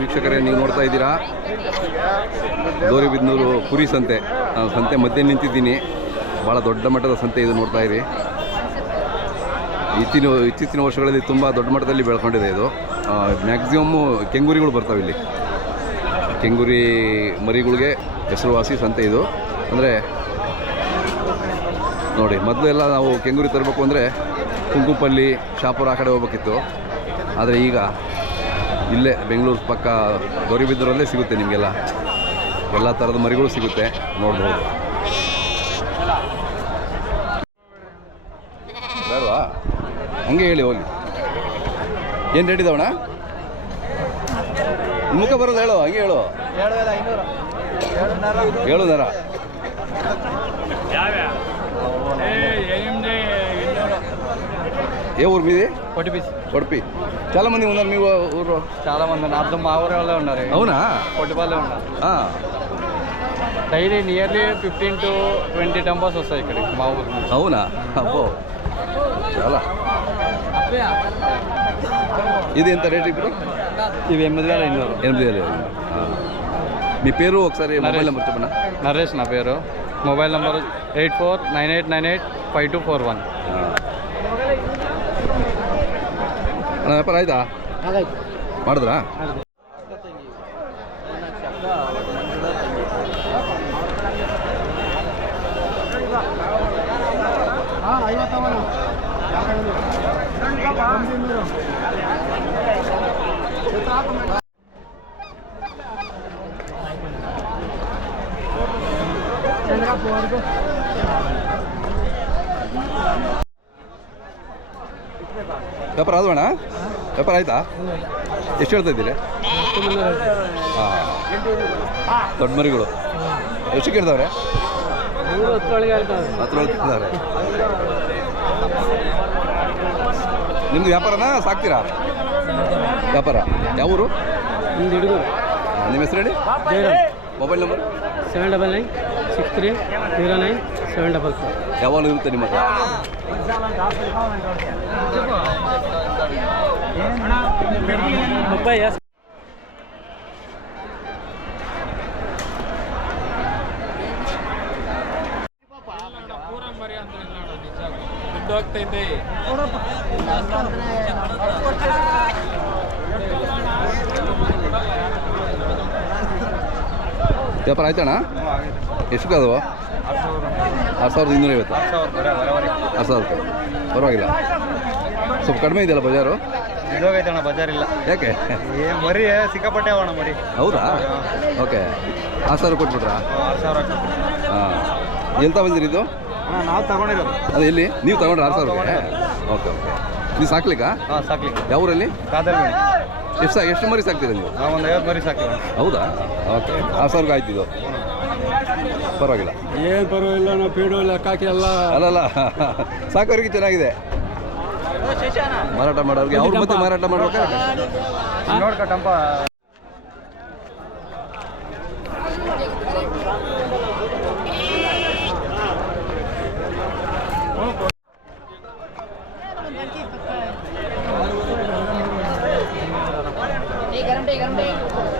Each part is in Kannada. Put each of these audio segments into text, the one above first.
ವೀಕ್ಷಕರೇ, ನೀವು ನೋಡ್ತಾ ಇದ್ದೀರಾ ಗೌರಿಬಿದನೂರು ಕುರಿ ಸಂತೆ. ನಾನು ಸಂತೆ ಮಧ್ಯೆ ನಿಂತಿದ್ದೀನಿ. ಭಾಳ ದೊಡ್ಡ ಮಟ್ಟದ ಸಂತೆ ಇದು, ನೋಡ್ತಾ ಇರಿ. ಇತ್ತೀಚಿನ ವರ್ಷಗಳಲ್ಲಿ ತುಂಬ ದೊಡ್ಡ ಮಟ್ಟದಲ್ಲಿ ಬೆಳ್ಕೊಂಡಿದೆ ಇದು. ಮ್ಯಾಕ್ಸಿಮಮ್ಮು ಕೆಂಗೂರಿಗಳು ಬರ್ತಾವೆ ಇಲ್ಲಿ. ಕೆಂಗೂರಿ ಮರಿಗಳಿಗೆ ಹೆಸರುವಾಸಿ ಸಂತೆ ಇದು. ಅಂದರೆ ನೋಡಿ, ಮೊದಲು ಎಲ್ಲ ನಾವು ಕೆಂಗೂರಿ ತರಬೇಕು ಅಂದರೆ ಕುಂಕುಪಲ್ಲಿ, ಶಾಪುರ ಆ ಕಡೆ ಹೋಗ್ಬೇಕಿತ್ತು. ಆದರೆ ಈಗ ಇಲ್ಲೇ ಬೆಂಗಳೂರು ಪಕ್ಕ ಗೌರಿಬಿದನೂರಲ್ಲೇ ಸಿಗುತ್ತೆ ನಿಮಗೆಲ್ಲ. ಎಲ್ಲ ಥರದ ಮರಿಗಳು ಸಿಗುತ್ತೆ, ನೋಡ್ಬೋದು. ಬೇಡವಾ? ಹಂಗೆ ಹೇಳಿ ಹೋಗಿ. ಏನು ರೇಟ್ ಇದಾವಣ್ಣ? ಮುಖ ಬರೋದು ಹೇಳು, ಹಂಗೆ ಹೇಳು. 7,500. ఏ ఊరు మీది? కొడిపి. చాలా మంది ఉన్నారు మీ ఊరు? చాలా మంది ఉన్నారు. అర్థం మా ఊరే వాళ్ళే ఉన్నారు. అవునా? కొట్టిపాలే ఉన్నారు. డైలీ నియర్లీ 15 to 20 టెంపోస్ వస్తాయి ఇక్కడ మా ఊరు. అవునా? అబ్బో, చాలా. ఇది ఎంత రేట్ ఇప్పుడు? ఇవి 8,500. 8,500. మీ పేరు ఒకసారి, మొబైల్ నెంబర్ చెప్పండి. నరేష్ నా పేరు. Mobile number 8498985241. ವ್ಯಾಪಾರ ಆಯ್ತಾ? ಮಾಡಿದ್ರಾ? ವ್ಯಾಪಾರ ಆದ್ವಣ್ಣ? ವ್ಯಾಪಾರ ಆಯ್ತಾ? ಎಷ್ಟು ಹೇಳ್ತಾ ಇದ್ದೀರಿ? ಹಾಂ, ದೊಡ್ಡ ಮರಿಗಳು ಎಷ್ಟು ಕೇಳ್ತಾವ್ರೆ? 10 ಕೇಳ್ತಾರೆ. ನಿಮ್ದು ವ್ಯಾಪಾರನ ಸಾಕ್ತೀರಾ? ವ್ಯಾಪಾರ. ಯಾವ ಊರು? ನಿಮ್ಮ ಹೆಸರು ಹೇಳಿ. Mobile number 7996309744. ಯಾವಾಗಲೂ ಇರುತ್ತೆ ನಿಮ್ಮ ಹತ್ರ? ವ್ಯಾಪಾರ ಆಯ್ತಣ್ಣ? ಎಷ್ಟು ಅದು? 6,250. 6,000. ಪರವಾಗಿಲ್ಲ, ಸ್ವಲ್ಪ ಕಡಿಮೆ ಇದೆಯಲ್ಲ ಬಜಾರು? ಇದಾಗೈತಣ್ಣ, ಬಜಾರ್ ಇಲ್ಲ. ಯಾಕೆ? ಮರಿ ಸಿಕ್ಕಾಪಟ್ಟೆ ಅವಣ್ಣ ಮರಿ. ಹೌದಾ? ಓಕೆ. 6,000 ಕೊಟ್ಬಿಟ್ರಾ? 6,000. ಹಾಂ. ಎಂತ ಬಂದಿರಿ ಇದು? ನಾವು ತಗೊಂಡಿರೋದು. ಅದು ಎಲ್ಲಿ ನೀವು ತಗೊಂಡ್ರೆ? 6,000ಕ್ಕೆ? Okay okay. ನೀವು ಸಾಕ್ಲಿಕ್ಕಾ? ಹಾಂ, ಸಾಕ್ಲಿಕ್ಕೆ. ಯಾವ ಊರಲ್ಲಿ? ಕಾದಲ್ಬೇಡಿ. ಎಷ್ಟು ಮರಿ ಸಾಕ್ತೀರಾ ನೀವು? ನಾವು ಒಂದು 50 ಮರಿ ಸಾಕ್ತೀವಿ. ಹೌದಾ? ಓಕೆ. 6,000 ಆಯ್ತಿದ್ದು, ಪರವಾಗಿಲ್ಲ. ಏನು ಪರವಾಗಿಲ್ಲ, ನಾವು ಪೀಡು ಲೆಕ್ಕಾಕಿ ಎಲ್ಲ. ಅಲ್ಲಲ್ಲ, ಸಾಕೋರಿಗೆ ಚೆನ್ನಾಗಿದೆ. ಮಾರಾಟ ಮಾಡೋರಿಗೆ ಅವ್ರು ಮತ್ತೆ ಮಾರಾಟ ಮಾಡ್ಬೇಕಾ? ನೋಡ್ಕಟ್ಟಂಪ.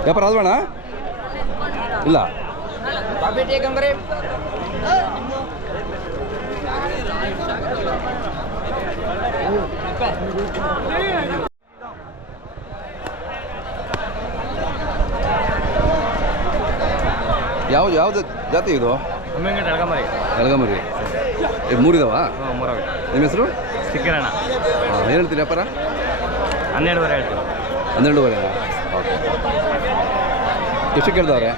ವ್ಯಾಪಾರ ಆದ್ವಣ್ಣ? ಇಲ್ಲ. ಯಾವ್ದು ಜಾತಿ ಇದು? ಎಳಗಮರಿ. 3 ಇದಾವ? ನಿಮ್ಮ ಹೆಸರು? ಸಿಕ್ಕಿರಣ್ಣ. ಏನು ಹೇಳ್ತೀರಿ ವ್ಯಾಪಾರ? 12,500 ಹೇಳ್ತೀವಿ. 12,500. ಓಕೆ. ಎಷ್ಟು ಕೇಳಿದವ್ರೆ?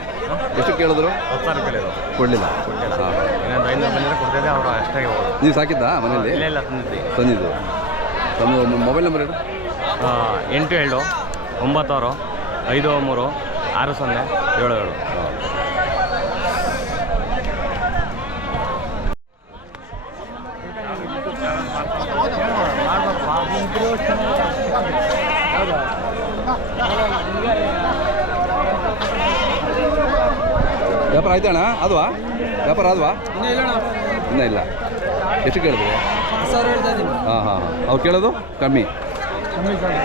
ಎಷ್ಟು ಕೇಳಿದ್ರು? 10,000 ಕೊಡಲಿಲ್ಲ. ಹಾಂ, ಇನ್ನೊಂದು 500 ಬಂದರೆ ಕೊಡ್ತಿದ್ದೆ, ಅವರು ಅಷ್ಟೇ. ನೀವು ಸಾಕಿದ್ದಾ ಮನೇಲಿ? ಇಲ್ಲ, ತಂದಿದ್ದು. ತಮ್ಮ ಮೊಬೈಲ್ ನಂಬರ್ ಹೇಳಿ. 8756536077. ವ್ಯಾಪಾರ ಆಯ್ತಣ್ಣ? ಅದ್ವಾ? ವ್ಯಾಪಾರ ಆದ್ವಾ? ಇನ್ನೂ ಇಲ್ಲ. ಎಷ್ಟು ಕೇಳಿದ್ರಿ? 10,000 ಹೇಳ್ತಾ ಇದ್ದೀನಿ. ಹಾಂ ಹಾಂ ಅವ್ರು ಕೇಳೋದು ಕಮ್ಮಿ. ಕಮ್ಮಿ ಸರ್.